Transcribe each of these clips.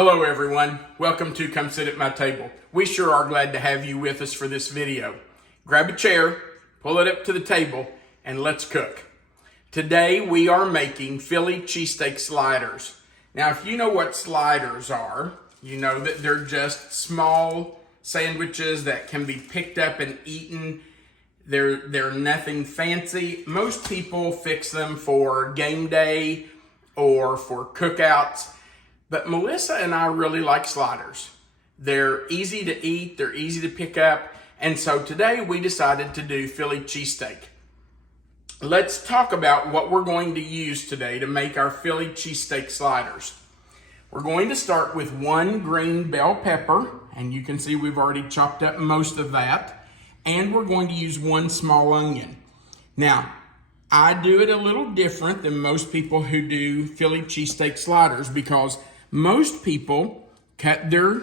Hello everyone, welcome to Come Sit at My Table. We sure are glad to have you with us for this video. Grab a chair, pull it up to the table, and let's cook. Today we are making Philly cheesesteak sliders. Now if you know what sliders are, you know that they're just small sandwiches that can be picked up and eaten. They're nothing fancy. Most people fix them for game day or for cookouts. But Melissa and I really like sliders. They're easy to eat, they're easy to pick up, and so today we decided to do Philly cheesesteak. Let's talk about what we're going to use today to make our Philly cheesesteak sliders. We're going to start with 1 green bell pepper, and you can see we've already chopped up most of that, and we're going to use 1 small onion. Now, I do it a little different than most people who do Philly cheesesteak sliders because most people cut their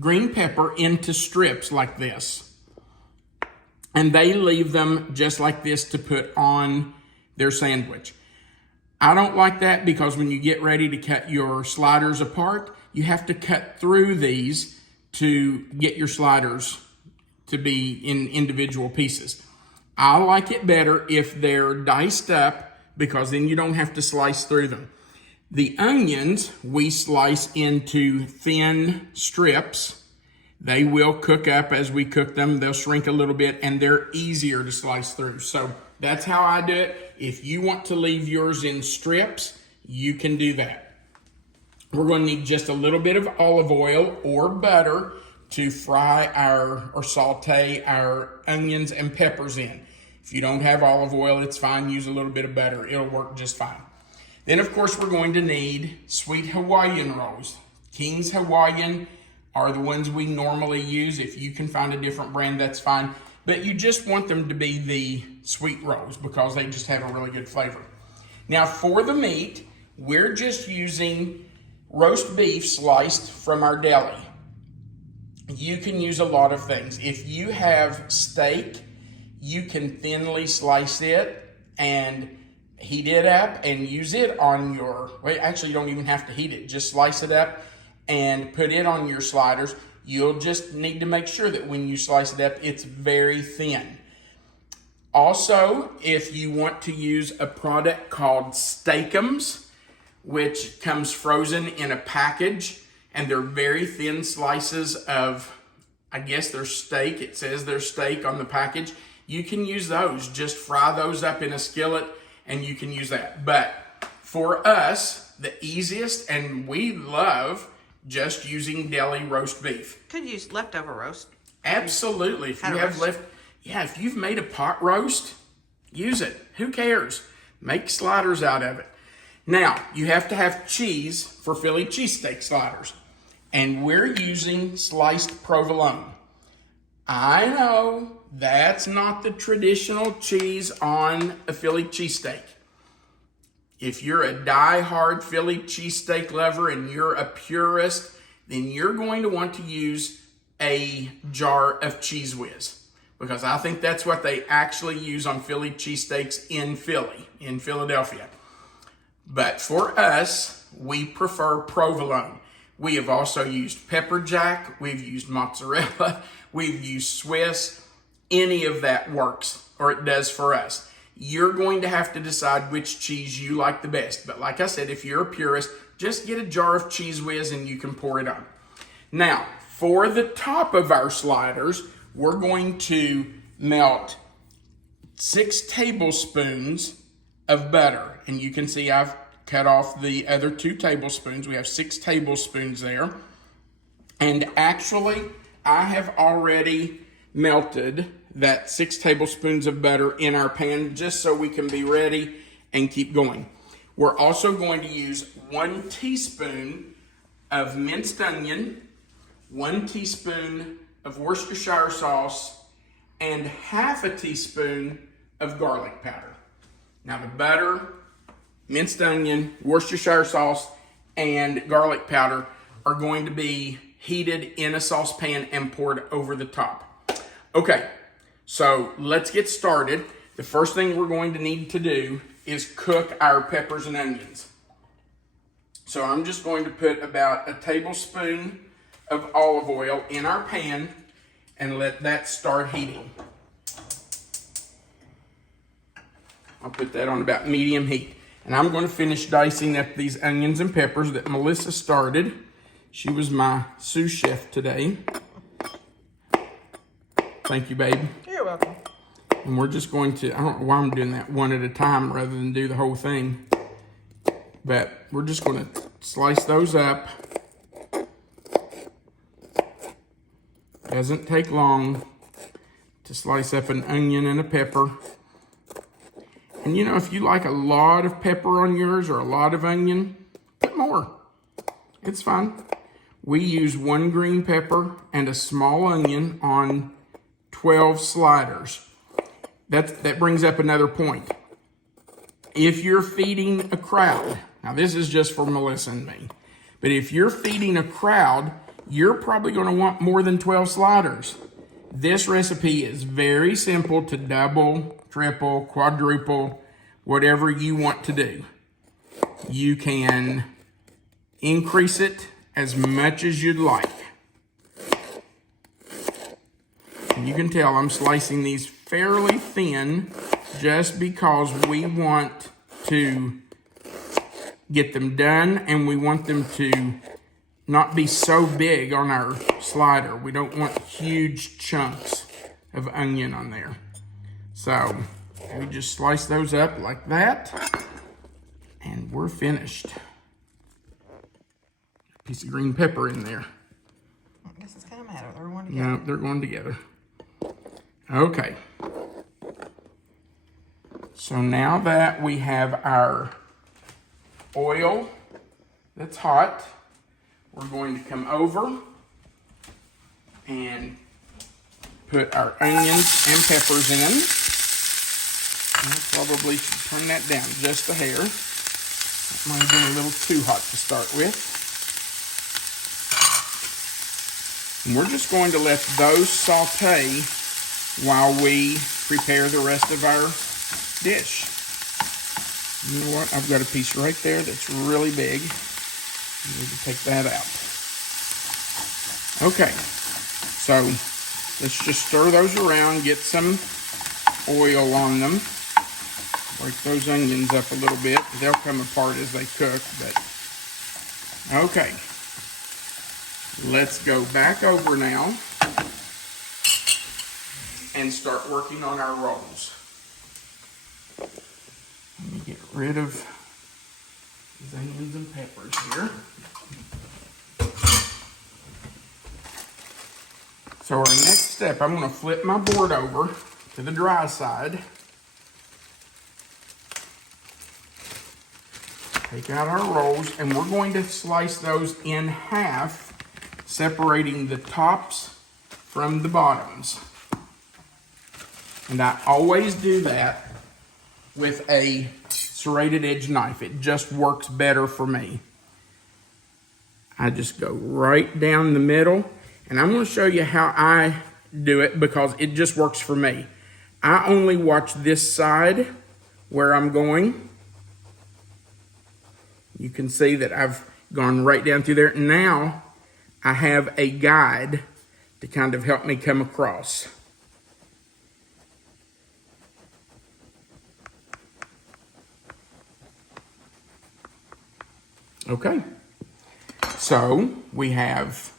green pepper into strips like this. And they leave them just like this to put on their sandwich. I don't like that because when you get ready to cut your sliders apart, you have to cut through these to get your sliders to be in individual pieces. I like it better if they're diced up because then you don't have to slice through them. The onions, we slice into thin strips. They will cook up as we cook them. They'll shrink a little bit and they're easier to slice through. So that's how I do it. If you want to leave yours in strips, you can do that. We're going to need just a little bit of olive oil or butter to fry or saute our onions and peppers in. If you don't have olive oil, it's fine. Use a little bit of butter. It'll work just fine. Then, of course, we're going to need sweet Hawaiian rolls. King's Hawaiian are the ones we normally use. If you can find a different brand, that's fine. But you just want them to be the sweet rolls because they just have a really good flavor. Now, for the meat, we're just using roast beef sliced from our deli. You can use a lot of things. If you have steak, you can thinly slice it and heat it up and use it on your, well, actually you don't even have to heat it. Just slice it up and put it on your sliders. You'll just need to make sure that when you slice it up, it's very thin. Also, if you want to use a product called Steakums, which comes frozen in a package, and they're very thin slices of, I guess they're steak. It says they're steak on the package. You can use those. Just fry those up in a skillet and you can use that. But for us, the easiest, and we love just using deli roast beef. Could use leftover roast. Absolutely. If you have if you've made a pot roast, use it. Who cares? Make sliders out of it. Now, you have to have cheese for Philly cheesesteak sliders. And we're using sliced provolone. I know that's not the traditional cheese on a Philly cheesesteak. If you're a die-hard Philly cheesesteak lover and you're a purist, then you're going to want to use a jar of Cheese Whiz because I think that's what they actually use on Philly cheesesteaks in Philadelphia. But for us, we prefer provolone. We have also used pepper jack, we've used mozzarella, we've used Swiss. Any of that works, or it does for us. You're going to have to decide which cheese you like the best. But like I said, if you're a purist, just get a jar of Cheese Whiz and you can pour it on. Now, for the top of our sliders, we're going to melt 6 tablespoons of butter. And you can see I've cut off the other 2 tablespoons. We have 6 tablespoons there. And actually, I have already melted that 6 tablespoons of butter in our pan just so we can be ready and keep going. We're also going to use 1 teaspoon of minced onion, 1 teaspoon of Worcestershire sauce, and half a teaspoon of garlic powder. Now the butter, minced onion, Worcestershire sauce, and garlic powder are going to be heated in a saucepan and poured over the top. Okay, so let's get started. The first thing we're going to need to do is cook our peppers and onions. So I'm just going to put about a tablespoon of olive oil in our pan and let that start heating. I'll put that on about medium heat. And I'm going to finish dicing up these onions and peppers that Melissa started. She was my sous chef today. Thank you, babe. You're welcome. And we're just going to, I don't know why I'm doing that one at a time rather than do the whole thing. But we're just going to slice those up. Doesn't take long to slice up an onion and a pepper. And you know, if you like a lot of pepper on yours or a lot of onion, put more. It's fine. We use 1 green pepper and a small onion on 12 sliders. That brings up another point. If you're feeding a crowd, now this is just for Melissa and me, but if you're feeding a crowd, you're probably going to want more than 12 sliders. This recipe is very simple to double, triple, quadruple, whatever you want to do. You can increase it as much as you'd like. And you can tell I'm slicing these fairly thin just because we want to get them done and we want them to not be so big on our slider. We don't want huge chunks of onion on there. So we just slice those up like that and we're finished. A piece of green pepper in there. I guess it's kind of matter. They're going together. No, they're going together. Okay. So now that we have our oil that's hot, we're going to come over and put our onions and peppers in. I probably should turn that down just a hair. That might have been a little too hot to start with. And we're just going to let those saute while we prepare the rest of our dish. You know what? I've got a piece right there that's really big. I need to take that out. Okay, so let's just stir those around, get some oil on them. Break those onions up a little bit. They'll come apart as they cook, but okay. Let's go back over now and start working on our rolls. Let me get rid of these onions and peppers here. So our next step, I'm going to flip my board over to the dry side. Take out our rolls and we're going to slice those in half, separating the tops from the bottoms. And I always do that with a serrated edge knife. It just works better for me. I just go right down the middle, and I'm going to show you how I do it because it just works for me. I only watch this side where I'm going. You can see that I've gone right down through there. Now I have a guide to kind of help me come across. Okay, so we have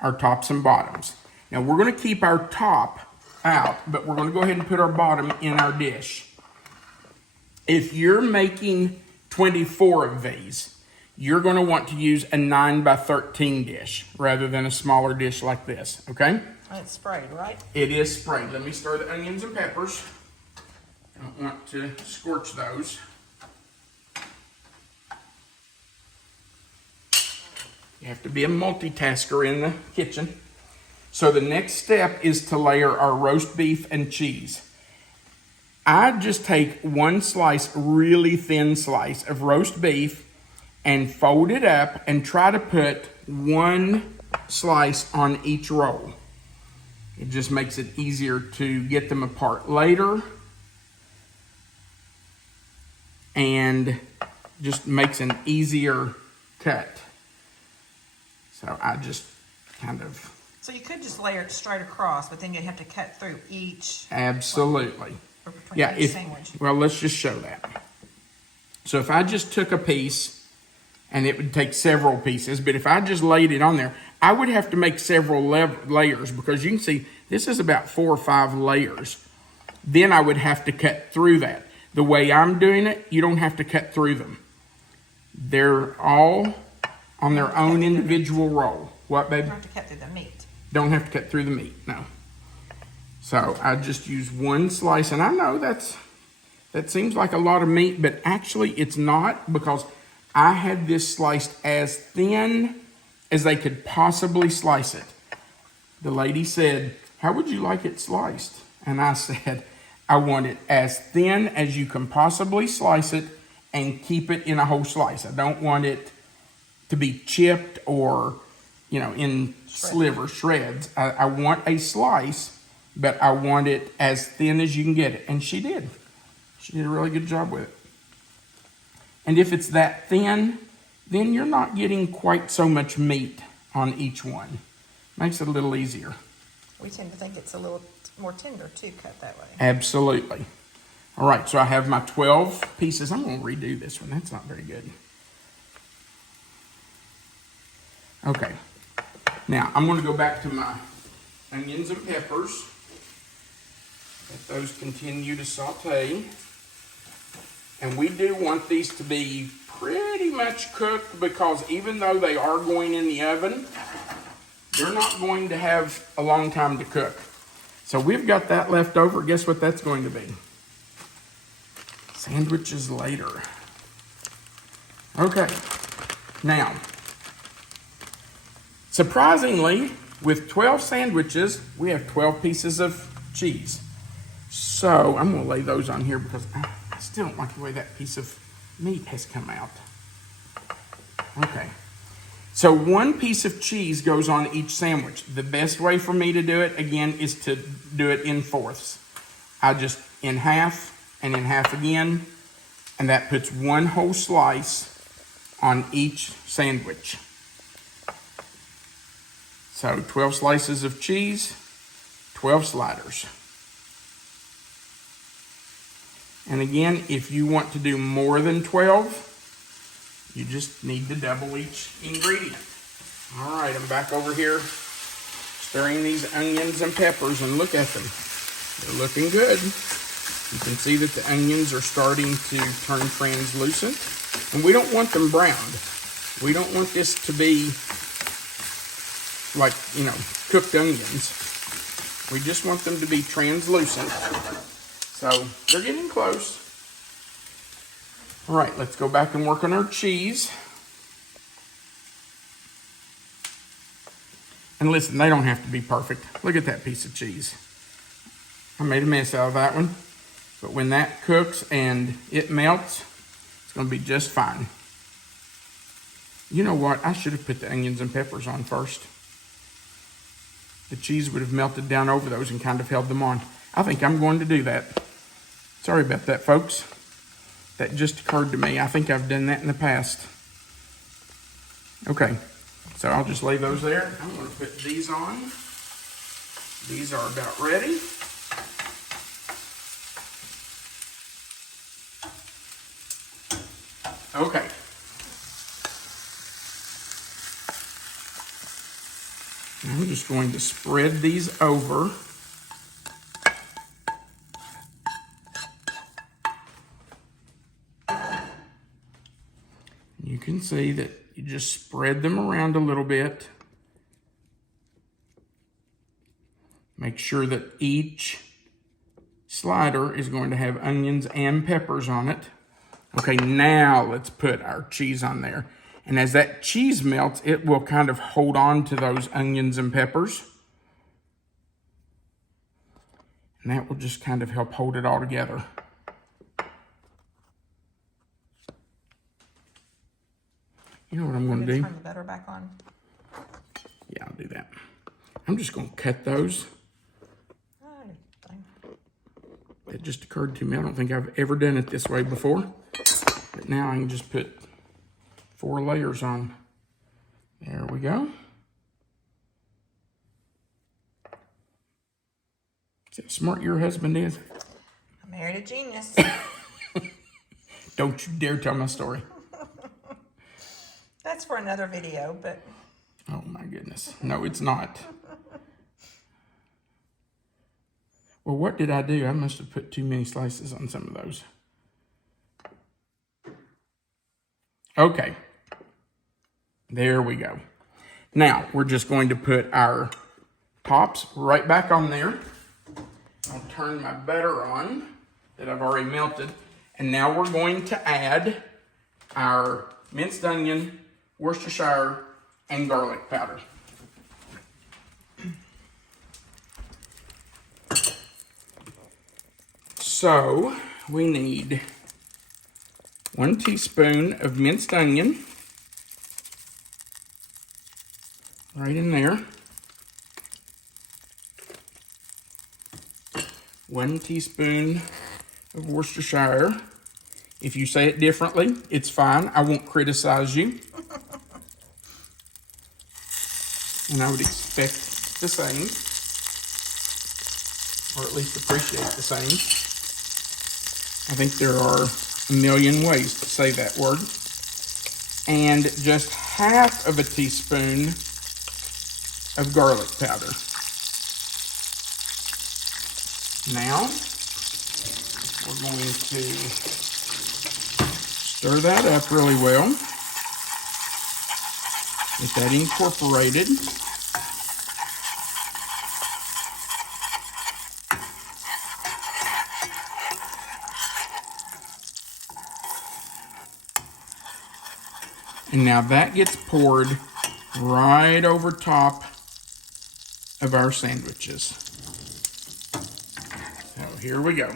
our tops and bottoms. Now we're going to keep our top out, but we're going to go ahead and put our bottom in our dish. If you're making 24 of these, you're going to want to use a 9x13 dish rather than a smaller dish like this, okay? And it's sprayed, right? It is sprayed. Let me stir the onions and peppers. Don't want to scorch those. You have to be a multitasker in the kitchen. So the next step is to layer our roast beef and cheese. I just take one slice, really thin slice of roast beef and fold it up and try to put one slice on each roll. It just makes it easier to get them apart later and just makes an easier cut. So I just kind of... So you could just layer it straight across, but then you'd have to cut through each. Absolutely. Or between Yeah, each sandwich. well, let's just show that. So if I just took a piece, and it would take several pieces, but if I just laid it on there, I would have to make several layers, because you can see this is about 4 or 5 layers. Then I would have to cut through that. The way I'm doing it, you don't have to cut through them. They're all on their own individual roll. What, baby? You don't have to cut through the meat. Don't have to cut through the meat, no. So I just use one slice, and I know that seems like a lot of meat, but actually it's not, because I had this sliced as thin as they could possibly slice it. The lady said, "How would you like it sliced?" And I said, "I want it as thin as you can possibly slice it and keep it in a whole slice. I don't want it to be chipped or, in shreds. I want a slice, but I want it as thin as you can get it." And she did. She did a really good job with it. And if it's that thin, then you're not getting quite so much meat on each one. Makes it a little easier. We tend to think it's a little more tender too, cut that way. Absolutely. All right, so I have my 12 pieces. I'm going to redo this one. That's not very good. Okay. Now, I'm going to go back to my onions and peppers. Let those continue to saute. And we do want these to be pretty much cooked, because even though they are going in the oven, they're not going to have a long time to cook. So we've got that left over. Guess what that's going to be? Sandwiches later. Okay. Now, surprisingly, with 12 sandwiches, we have 12 pieces of cheese. So I'm going to lay those on here, because I still don't like the way that piece of meat has come out. Okay. So 1 piece of cheese goes on each sandwich. The best way for me to do it, again, is to do it in fourths. I just in half and in half again, and that puts 1 whole slice on each sandwich. So 12 slices of cheese, 12 sliders. And again, if you want to do more than 12, you just need to double each ingredient. All right, I'm back over here stirring these onions and peppers, and look at them. They're looking good. You can see that the onions are starting to turn translucent, and we don't want them browned. We don't want this to be like, cooked onions. We just want them to be translucent. So they're getting close. All right, let's go back and work on our cheese. And listen, they don't have to be perfect. Look at that piece of cheese. I made a mess out of that one. But when that cooks and it melts, it's going to be just fine. You know what? I should have put the onions and peppers on first. The cheese would have melted down over those and kind of held them on. I think I'm going to do that. Sorry about that, folks. That just occurred to me. I think I've done that in the past. Okay, so I'll just lay those there. I'm going to put these on. These are about ready. Okay. I'm just going to spread these over. You can see that you just spread them around a little bit. Make sure that each slider is going to have onions and peppers on it. Okay, now let's put our cheese on there. And as that cheese melts, it will kind of hold on to those onions and peppers. And that will just kind of help hold it all together. You know what I'm going to do? Turn the butter back on. Yeah, I'll do that. I'm just going to cut those. It just occurred to me. I don't think I've ever done it this way before. But now I can just put 4 layers on. There we go. See how smart your husband is? I married a genius. Don't you dare tell my story. That's for another video, but... Oh my goodness. No, it's not. Well, what did I do? I must have put too many slices on some of those. Okay. There we go. Now, we're just going to put our tops right back on there. I'll turn my butter on that I've already melted. And now we're going to add our minced onion, Worcestershire, and garlic powder. So we need 1 teaspoon of minced onion right in there. 1 teaspoon of Worcestershire. If you say it differently, it's fine. I won't criticize you. And I would expect the same, or at least appreciate the same. I think there are a million ways to say that word. And just half of a teaspoon of garlic powder. Now, we're going to stir that up really well. Get that incorporated. And now that gets poured right over top of our sandwiches. So here we go.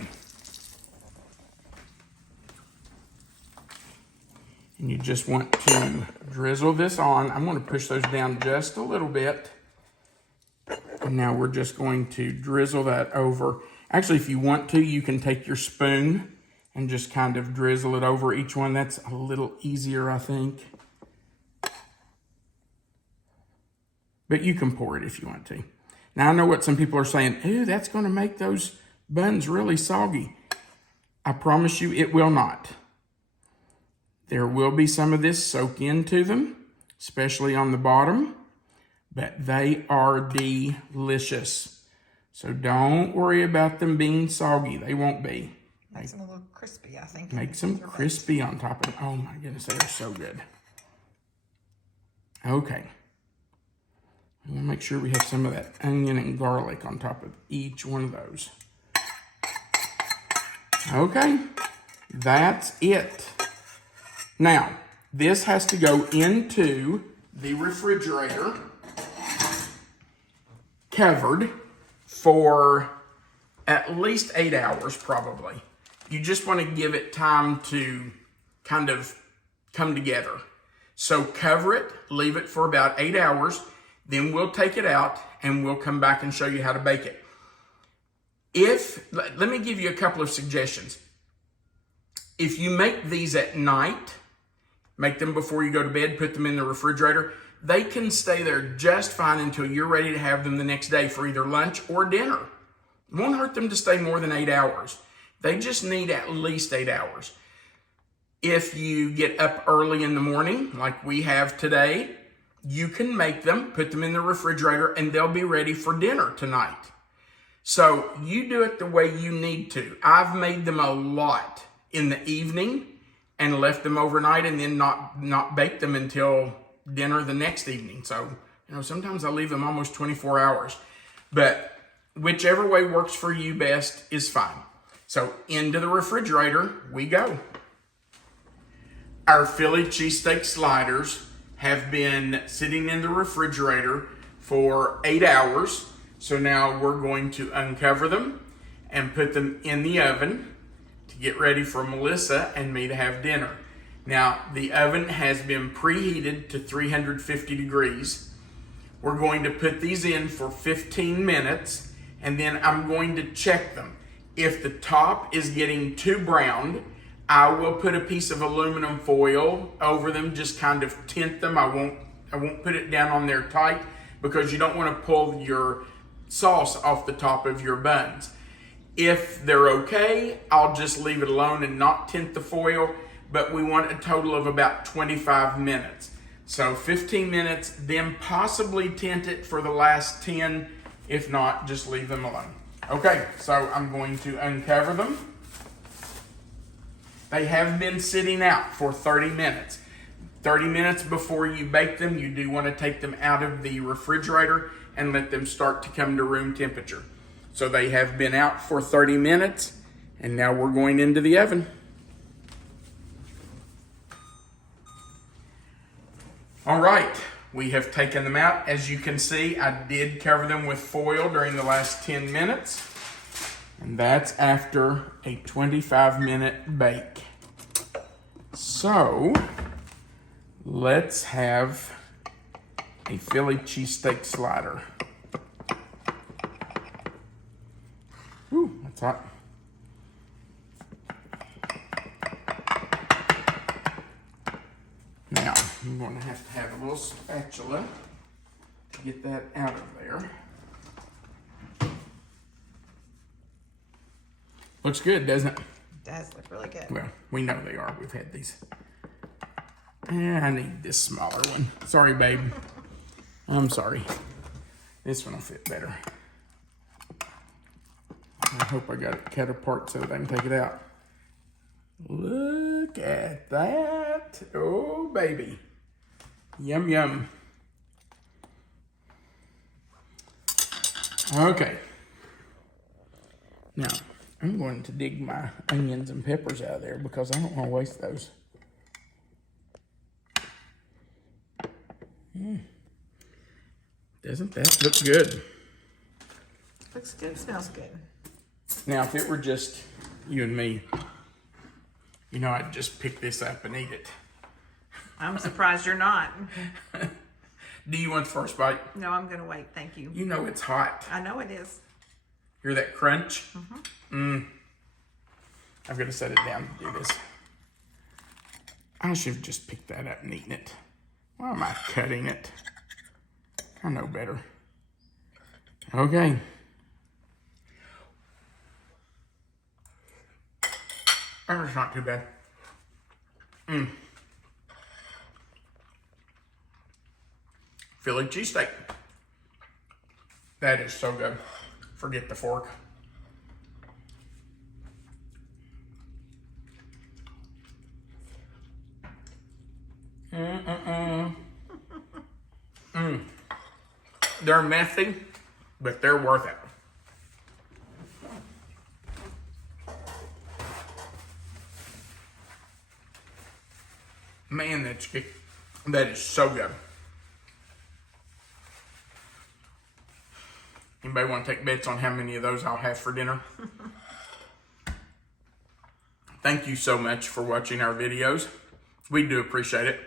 And you just want to drizzle this on. I'm going to push those down just a little bit. And now we're just going to drizzle that over. Actually, if you want to, you can take your spoon and just kind of drizzle it over each one. That's a little easier, I think. But you can pour it if you want to. Now, I know what some people are saying. Ooh, that's going to make those buns really soggy. I promise you it will not. There will be some of this soak into them, especially on the bottom, but they are delicious. So don't worry about them being soggy. They won't be. Makes them a little crispy, I think. Makes them crispy on top of them. Oh my goodness, they are so good. Okay. We'll make sure we have some of that onion and garlic on top of each one of those. Okay, that's it. Now, this has to go into the refrigerator, covered, for at least 8 hours probably. You just want to give it time to kind of come together. So cover it, leave it for about 8 hours. Then we'll take it out and we'll come back and show you how to bake it. Let me give you a couple of suggestions. If you make these at night, make them before you go to bed, put them in the refrigerator, they can stay there just fine until you're ready to have them the next day for either lunch or dinner. It won't hurt them to stay more than 8 hours. They just need at least 8 hours. If you get up early in the morning, like we have today, you can make them, put them in the refrigerator, and they'll be ready for dinner tonight. So you do it the way you need to. I've made them a lot in the evening and left them overnight and then not bake them until dinner the next evening. So, sometimes I leave them almost 24 hours. But whichever way works for you best is fine. So into the refrigerator we go. Our Philly cheesesteak sliders have been sitting in the refrigerator for 8 hours. So now we're going to uncover them and put them in the oven to get ready for Melissa and me to have dinner. Now, the oven has been preheated to 350 degrees. We're going to put these in for 15 minutes, and then I'm going to check them. If the top is getting too browned, I will put a piece of aluminum foil over them, just kind of tint them. I won't put it down on there tight because you don't want to pull your sauce off the top of your buns. If they're okay, I'll just leave it alone and not tint the foil, but we want a total of about 25 minutes. So 15 minutes, then possibly tint it for the last 10. If not, just leave them alone. Okay, so I'm going to uncover them. They have been sitting out for 30 minutes. 30 minutes before you bake them, you do want to take them out of the refrigerator and let them start to come to room temperature. So they have been out for 30 minutes, and now we're going into the oven. All right, we have taken them out. As you can see, I did cover them with foil during the last 10 minutes. And that's after a 25-minute bake. So, let's have a Philly cheesesteak slider. Ooh, that's hot. Now, I'm going to have a little spatula to get that out of there. Looks good, doesn't it? It does look really good. Well, we know they are. We've had these. I need this smaller one. Sorry, babe. I'm sorry. This one will fit better. I hope I got it cut apart so that I can take it out. Look at that. Oh, baby. Yum, yum. Okay. Now, I'm going to dig my onions and peppers out of there because I don't want to waste those. Doesn't that look good? Looks good, smells good. Now, if it were just you and me, you know, I'd just pick this up and eat it. I'm surprised you're not. Do you want the first bite? No, I'm going to wait. Thank you. You know it's hot. I know it is. Hear that crunch? I'm going to set it down to do this. I should have just picked that up and eaten it. Why am I cutting it? I know better. Okay. That's not too bad. Philly cheesesteak. That is so good. Forget the fork. They're messy, but they're worth it. Man, that is so good. Anybody want to take bets on how many of those I'll have for dinner? Thank you so much for watching our videos. We do appreciate it.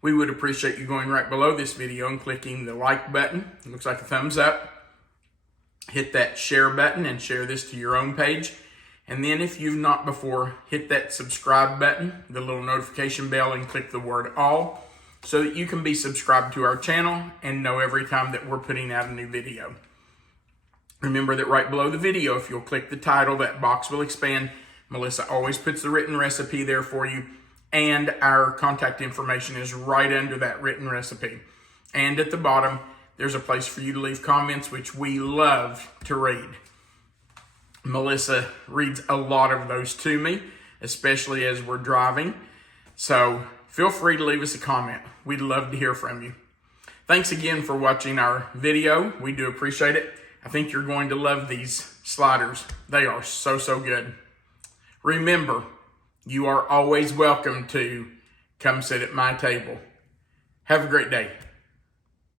We would appreciate you going right below this video and clicking the like button. It looks like a thumbs up. Hit that share button and share this to your own page. And then if you've not before, hit that subscribe button, the little notification bell, and click the word all so that you can be subscribed to our channel and know every time that we're putting out a new video. Remember that right below the video, if you'll click the title, that box will expand. Melissa always puts the written recipe there for you, and our contact information is right under that written recipe. And at the bottom, there's a place for you to leave comments, which we love to read. Melissa reads a lot of those to me, especially as we're driving. So feel free to leave us a comment. We'd love to hear from you. Thanks again for watching our video. We do appreciate it. I think you're going to love these sliders. They are so, so good. Remember, you are always welcome to come sit at my table. Have a great day.